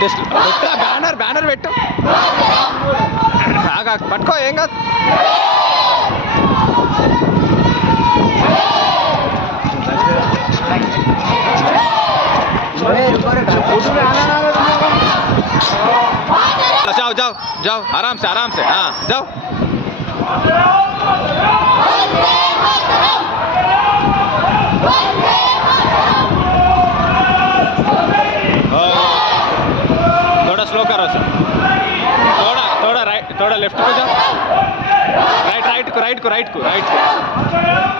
just banner banner పెట్టు ఆగా పట్టుకో ఏం కాదు जाओ जाओ जाओ आराम से हाँ जाओ थोड़ा स्लो करो सर थोड़ा राइट थोड़ा लेफ्ट को जाओ राइट को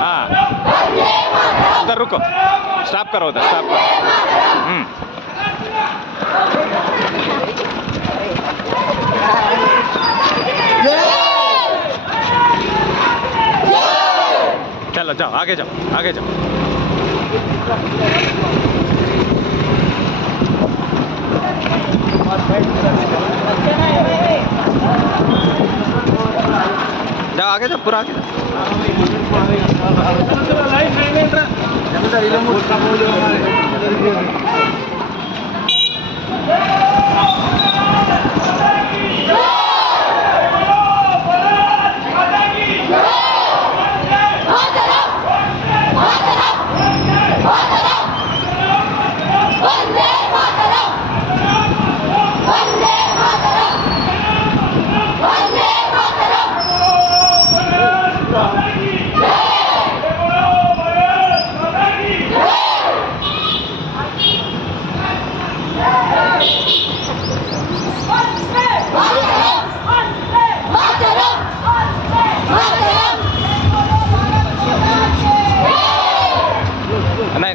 हाँ उधर रुको स्टॉप करो उधर स्टॉप करो चलो जाओ आगे जाओ जाओ आगे जाओ पूरा आगे नहीं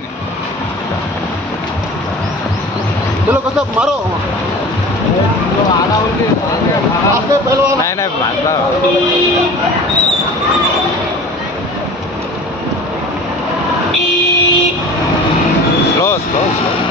चलो कसम मारो नहीं स्लो